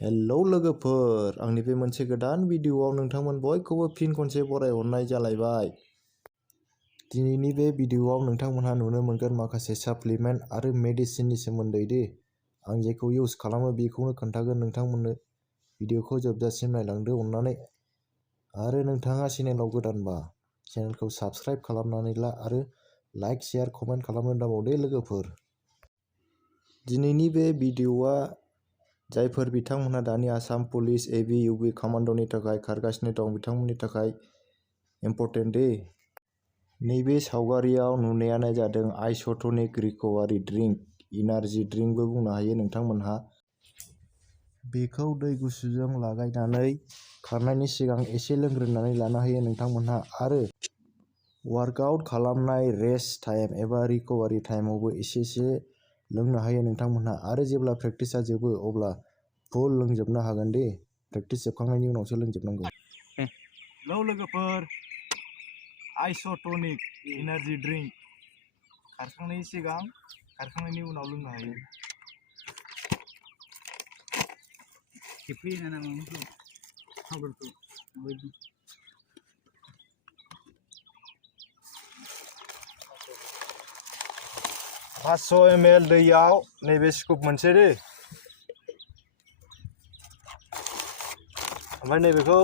Hello लोगोफोर, आंनि बे मोनसे गोदान भिडिअआव नोंथांमोन बयखौबो फिन खनसे बरायहरनाय जालायबाय। दिनैनि बे भिडिअआव नोंथांमोनहा नुनो मोनगोन माखासे साप्लिमेन्ट आरो मेडिसिननि सोमोन्दै दे। आं जेखौ इउज खालामो बेखौनो खोन्थागोन नोंथांमोननो। भिडिअखौ जोबजासिम नायलांदो अननानै। आरो नोंथाङा चेनेलाव गोदानबा चेनेलखौ साबस्क्राइब खालामनानै ला आरो लाइक शेयार कमेन्ट खालामनो दाबाव दे लोगोफोर। दिनैनि बे भिडिअआ जायफोर बिथांमोनहा दानि आसाम पुलिस एबि इउबि कमान्ड'नि थाखाय खारगासिनो दं बिथांमोननि थाखाय इम्परटेन्ट दे। नैबे सावगारियाव नुनायानो जादों आइस'टनिक रिकभारि ड्रिंक, इनार्जि ड्रिंकबो बुंनो हायो नोंथांमोनहा। बेखौ दै गुसुजों लागायनानै खारनायनि सिगां एसे लोंग्रोनानै लानो हायो नोंथांमोनहा। आरो वार्कआउट खालामनाय रेस्ट टाइम एबा रिकभारि टाइमावबो एसे लोंनो हायो नोंथांमोनहा। आरो जेब्ला प्रेक्टिसा जोबो अब्ला फुल लोंजोबनो हागोन दे। प्रेक्टिस जोबखांनायनि उनावसो लोंजोबनांगौ। हेलौ लोगोफोर, आइस'टनिक इनार्जि ड्रिंक खारखांनायनि सिगां खारखांनायनि उनाव लोंनो हायो। पाँचश' ml दैयाव नैबे स्कुप मोनसे दे। ओमफ्राय नैबेखौ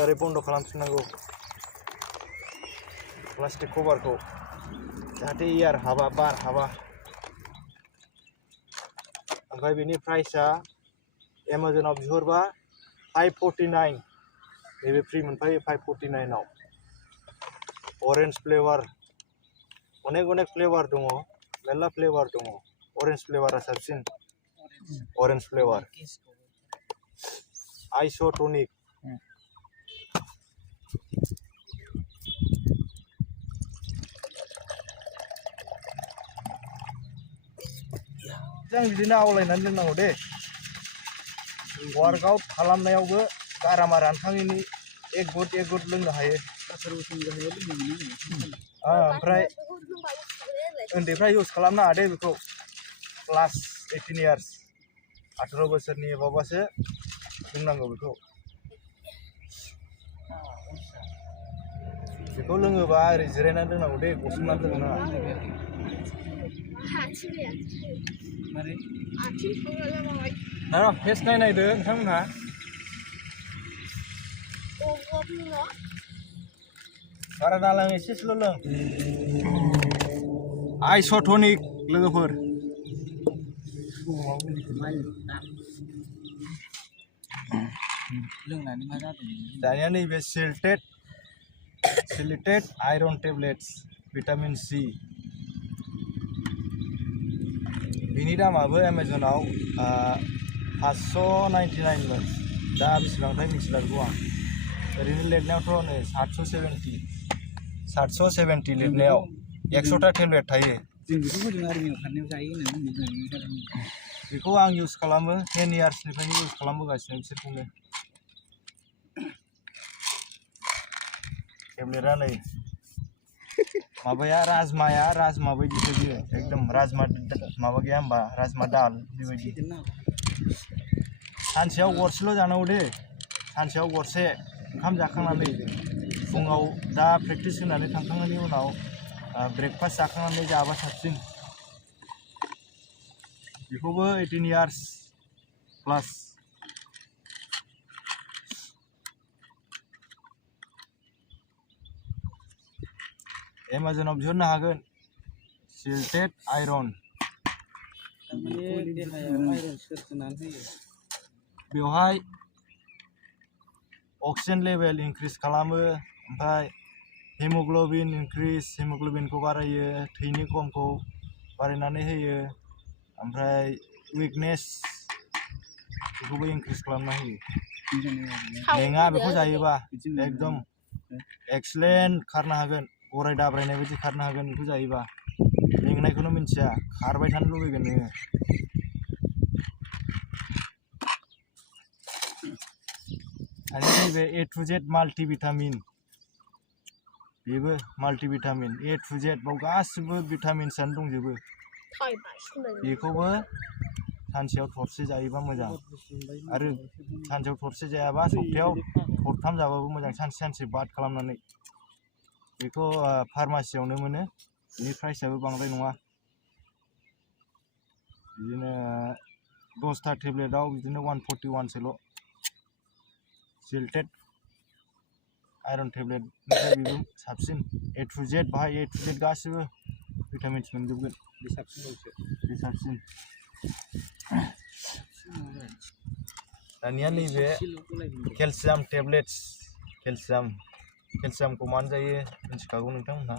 ओरै बन्द' खालामफिननांगौ प्लास्टिक कभारखौ, जाहाथे एयार हाबा, बार हाबा। ओमफ्राय बेनि प्राइसआ एमाजनाव बिहरबा 549, नैबे फ्रि मोनफायो 549आव। अरेन्ज फ्लेभार, अनेक फ्लेभार दङ, मेरला फ्लेभार दङ। अरेन्ज फ्लेभारा साबसिन, अरेन्ज फ्लेभार आइस'टनिक। जों बिदिनो आवलायनानै लोंनांगौ दे। वार्कआउट खालामनायावबो गारामा रानखाङैनि एक गुद लोंनो हायो। ओमफ्राय उन्दैफ्रा इउज खालामनाङा दे बेखौ। क्लास 18 इयार्स, 18 बोसोरनि एबावबासो लोंनांगौ बेखौ। बेखौ लोङोबा ओरै जिरायनानै लोंनांगौ दे, गसंनानै लोंनो नाङा। फेस नायदो नोंथांमोनहा। बारा दालों, एसेल' लों। आइस'टनिक लोगोफोर। दानिया नैबे chelated iron tablets, vitamin C. बिनि दामाबो एमाजनाव 599मोन। दा बेसेबांथाय मिथिलायगौ आं। ओरैनो लिरनायावथ' नै 770 लिरनायाव 100टा टेब्लेट थायो। बेखौ आं इउज खालामो, 10 इयार्सनिफ्रायनो इउज खालामबोगासिनो बिसोरखौनो। टेब्लेटआ नै माबाया राजमा बायदिसो बियो, एकदम राजमा माबा गैया होमबा, राजमा दाल बेबायदि। सानसेयाव गरसेल' जानांगौ दे, सानसेयाव गरसे ओंखाम जाखांनानै। फुङाव दा प्रेक्टिस होनानै थांखांनायनि उनाव ब्रेकफास्ट जाखांनानै जाबा साबसिन। बेखौबो 18 इयार्स प्लास। एमाजनाव बिहरनो हागोन, सिलेटेड आयरन। बेवहाय अक्सिजेन लेभेल इनक्रिज खालामो, ओमफ्राय हिम'ग्ल'बिन इनक्रिज, हिम'ग्ल'बिनखौ बारायो, थैनि खमखौ बारायनानै होयो, ओमफ्राय उइकनेस बेखौबो इनक्रिज खालामना होयो। मेङा बेखौ जायोबा, एकदम एक्सलेन्ट खारनो हागोन, गराय दाब्रायनाय बायदि खारनो हागोन बेखौ जायोबा। मेंनायखौनो मिन्थिया, खारबाय थानो लुबैगोन नोङो। आरो नैबे A to Z माल्टिभिटामिन, बेबो माल्टिभिटामिन A to Z, बाव गासिबो भिटामिन्सआनो दंजोबो। बेखौबो सानसेयाव थरसे जायोबा मोजां आरो सानसेयाव थरसे जायाबा सप्तायाव थरथाम जाबाबो मोजां सानसे बाद खालामनानै बेखौ फार्मासियावनो मोनो बेनि प्राइसआबो बांद्राय नङा बिदिनो 10टा टेब्लेटआव बिदिनो 141 सोल' सिल्टेड आयरन टेब्लेटनिफ्राय बेबो साबसिन A to Z बाहाय A to Z गासिबो भिटामिन्स मोनजोबगोन बे साबसिन दानिया नैबे केलसियाम टेब्लेट्स केलसियामखौ मानो जायो मिथिखागौ नोंथांमोनहा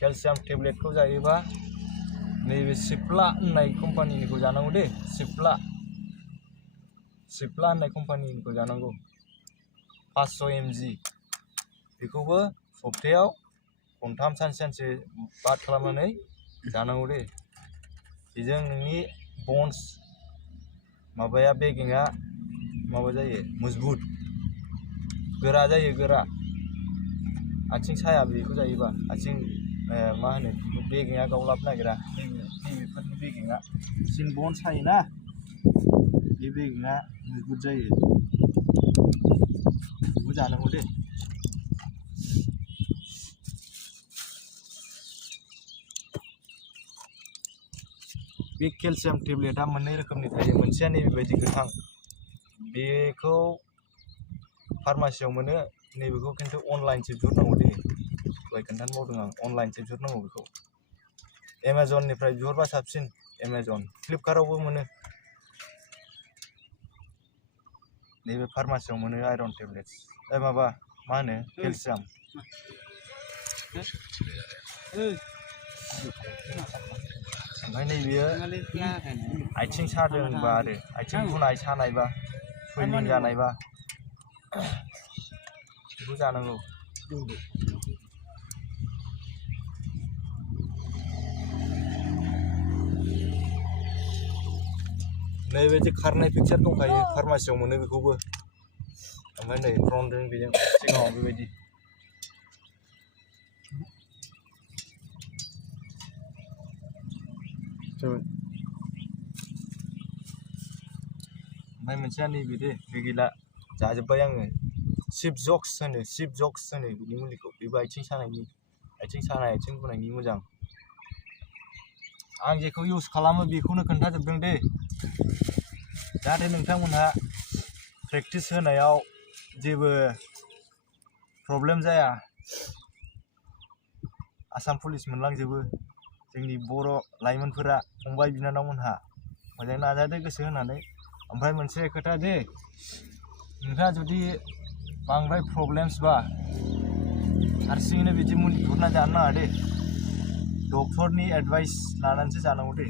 केलसियाम टेब्लेटखौ जायोबा नैबे सिप्ला होननाय कम्पानिनिखौ जानांगौ दे सिप्ला होननाय कम्पानिनिखौ जानांगौ 500 mg बेखौबो सप्तायाव खनथाम सानसे बाद खालामनानै जानांगौ दे बेजों नोंनि बन्स माबाया बेगेङा माबा जायो मजबुत गोरा जायो गोरा आथिं साया बेखौ जायोबा आथिं मा होनो बेगेङा गावलाब नागिरा बेफोरनि बेगेङा सिन बन सायोना बे बेगेङा मजबुत जायो बेखौ जानांगौ दे बे केलसियाम टेब्लेटआ मोननै रोखोमनि थायो मोनसेया नैबेबायदि गोथां बेखौ फार्मासियाव मोनो नैबेखौ खिन्थु अनलाइनसो बिहरनांगौ दे दहाय खोन्थानो बावदों आं अनलाइनसो बिहरनांगौ बेखौ एमाजननिफ्राय बिहरबा साबसिन एमाजन फ्लिपकार्टआवबो मोनो नैबे फार्मासियाव मोनो आयरन टेब्लेट्स माबा मा होनो केलसियाम ओमफ्राय नैबेयो आथिं सादोंबा आरो आथिं बुनाय सानायबा सुइमिं जानायबा बेखौ जानांगौ नैबायदि खारनाय पिक्सार दंखायो फार्मासियाव मोनो बेखौबो ओमफ्राय नै फ्रन्टजों बेजों सिगाङाव बेबायदि ओमफ्राय मोनसेया नैबे दे बे गैला जाजोब्बाय आङो सिप जक्स होनो बिनि मुलिखौ बेबो आथिं सानाय आथिं बुनायनि मोजां आं जेखौ इउज खालामो बेखौनो खोन्थाजोबदों दे जाहाथे नोंथांमोनहा प्रेक्टिस होनायाव जेबो प्रब्लेम जाया आसाम पुलिस मोनलांजोबो जोंनि बर' लाइमोनफोरा फंबाय बिनानावमोनहा मोजाङै नाजादो गोसो होनानै ओमफ्राय मोनसे खोथा दे नोंथाङा जुदि बांद्राय प्रब्लेम्सबा हारसिङैनो बिदि मुलि बिहरना जानो नाङा दे डक्टरनि एडभाइस लानानैसो जानांगौ दे